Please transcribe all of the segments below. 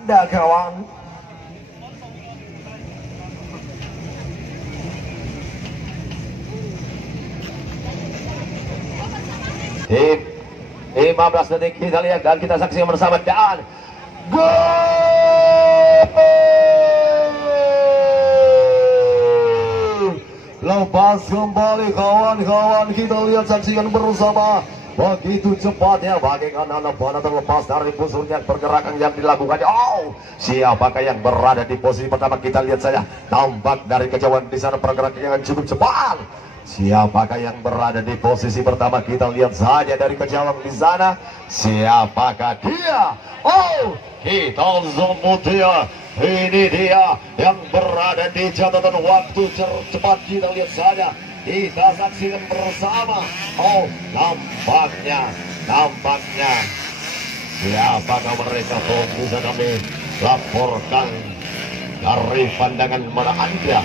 Anda kawan. Di 15 detik kita lihat dan kita saksikan bersama dan gol. Lepas kembali kawan-kawan, kita lihat saksikan bersama. Begitu cepatnya bagaikan anak panah terlepas dari busurnya pergerakan yang dilakukannya. Oh, siapakah yang berada di posisi pertama? Kita lihat saja tampak dari kejauhan di sana pergerakan yang cukup cepat. Siapakah yang berada di posisi pertama? Kita lihat saja dari kejauhan di sana. Siapakah dia? Oh, kita sebut dia. Ini dia yang berada di catatan waktu tercepat. Kita lihat saja. Kita saksikan bersama. Oh, nampaknya siapakah mereka? Bisa kami laporkan dari pandangan mana Anda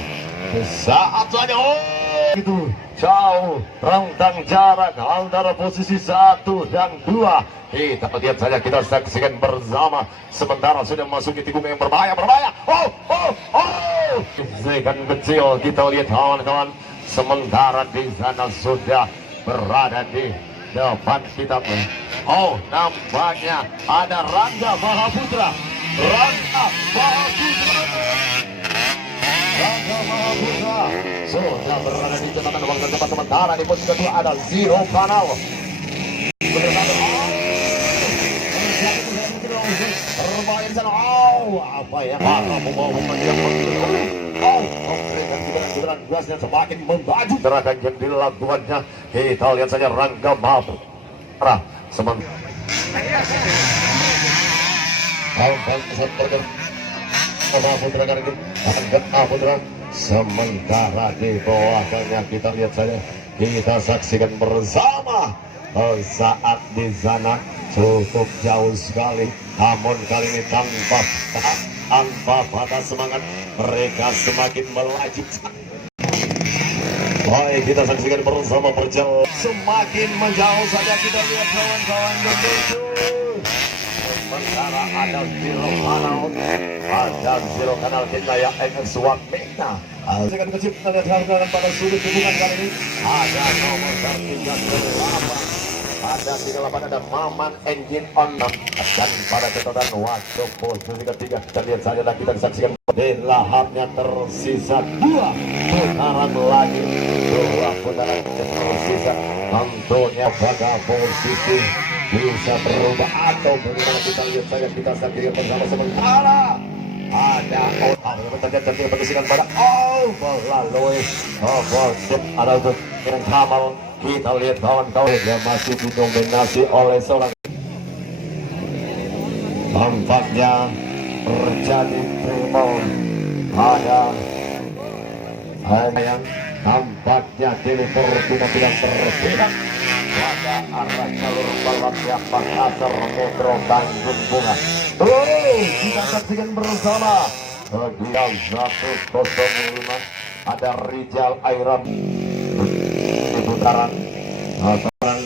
saat saja. Oh, itu jauh rentang jarak antara posisi 1 dan 2. Kita lihat saja, kita saksikan bersama. Sementara sudah masuk di tikungan yang berbahaya. Oh, sekan kecil kita lihat kawan-kawan. Sementara di sana sudah berada di depan kita. Oh, nampaknya ada Rangga Mahaputra. Rangga Mahaputra sudah berada di catatan waktu tempat. Sementara di posisi kedua ada Zero Kanal. Bermain sana. Oh, apa ya? Para pemain yang gerakan gasnya semakin membaju. Gerakan yang dilakukannya, kita lihat saja Rangga Mahaputra. Sementara sementara di bawahnya kita lihat saja, kita saksikan bersama. Saat di sana cukup jauh sekali, namun kali ini tanpa patah semangat, mereka semakin melaju. Baik, kita saksikan bersama perjalanan semakin menjauh saja. Kita lihat kawan-kawan begitu. Sementara ada Zero Kanal kita yang NX1 Mena. Saksikan kecil kita lihat kawan-kawan pada sudut hubungan kali ini. Ada nomor 38. Pada 38 ada Maman Engine On, dan pada catatan waktu posisi ketiga kita lihat saja dan kita saksikan di lahapnya tersisa 2 putaran lagi. 2 putaran tersisa. Tentunya pada posisi bisa berubah atau bagaimana, kita lihat saja, kita saksikan bersama. Sementara ada terjadi petisikan pada melalui ada untuk yang Kamal. Kita lihat kawan-kawan yang masih didominasi oleh seorang. Tampaknya terjadi primo ada yang tampaknya deliver tidak terlihat pada arah jalur balap yang Makassar Metro Tanjung Bunga. Kita saksikan bersama. Dia 105 ada Rijal Airam putaran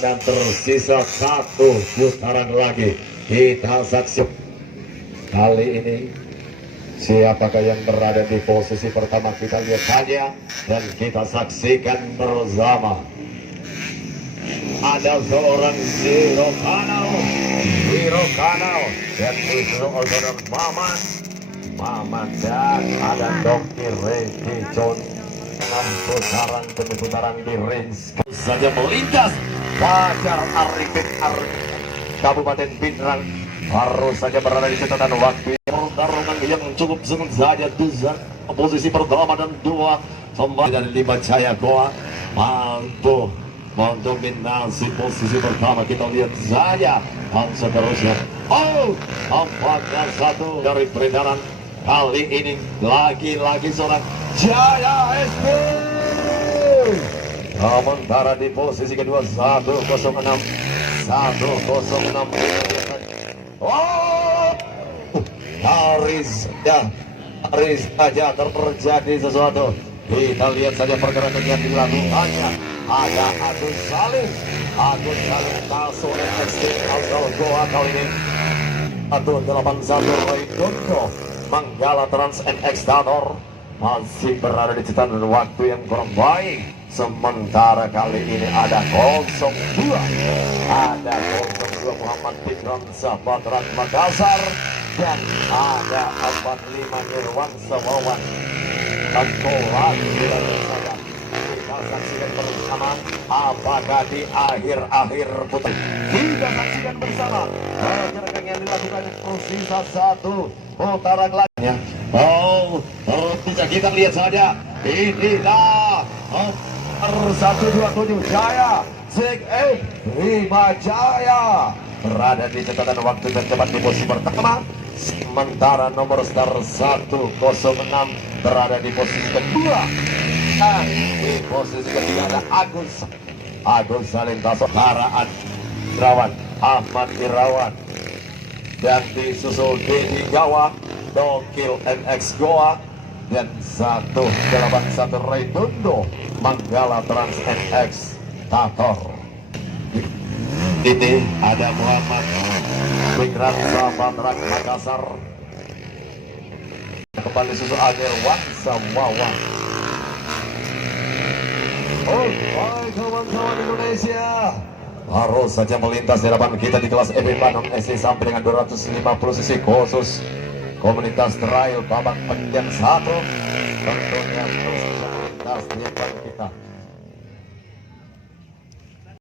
dan tersisa 1 putaran lagi. Kita saksikan kali ini siapakah yang berada di posisi pertama. Kita lihat saja dan kita saksikan bersama. Ada seorang Zero Kanal yang disuruh oleh Maman dan ada Doki Reki John. 6 putaran demi putaran di range saja melintas Fajar Arifin Kabupaten Pinrang baru saja berada di catatan waktu. Pertarungan yang cukup sengit saja. Posisi pertama dan 2 kembali dari 5 Jaya Goa mampu mendominasi posisi pertama. Kita lihat saja dan seterusnya. Tampaknya 1 dari peredaran kali ini lagi-lagi seorang Jaya SP. Sementara di posisi kedua 106. Haris saja terjadi sesuatu. Kita lihat saja pergerakan yang dilakukannya. Ada Agus Salim Taso NXT asal Goa kali ini. 181 Redondo Manggala Trans NX Tator masih berada di catatan waktu yang kurang baik. Sementara kali ini ada 02 Muhammad Fikran Sahabat Makassar, dan ada 45 Nirwansa Wawan Tengkorak. Kita saksikan bersama apakah di akhir-akhir putih. Kita saksikan bersama gerakan yang dilakukan sisa satu putaran lainnya. Bisa kita lihat saja, inilah 127 Jaya Zig 5 Jaya berada di catatan waktu tercepat di posisi pertama, sementara nomor star 106 berada di posisi kedua. Nah, di posisi ketiga ada Agus Salintas, Saraan Irawan, Ahmad Irawan, dan disusul Dedi Jawa, Dokil NX Goa, dan 181 Redondo Manggala Trans NX Tator. Ini ada Muhammad Fikran Sahabat Makassar, kembali susu Agil Wansa Wawan. Baik kawan-kawan Indonesia, harus saja melintas di hadapan kita di kelas EP Bandung SC sampai dengan 250 cc khusus komunitas trail babak pendidikan 1. Tentunya terus melintas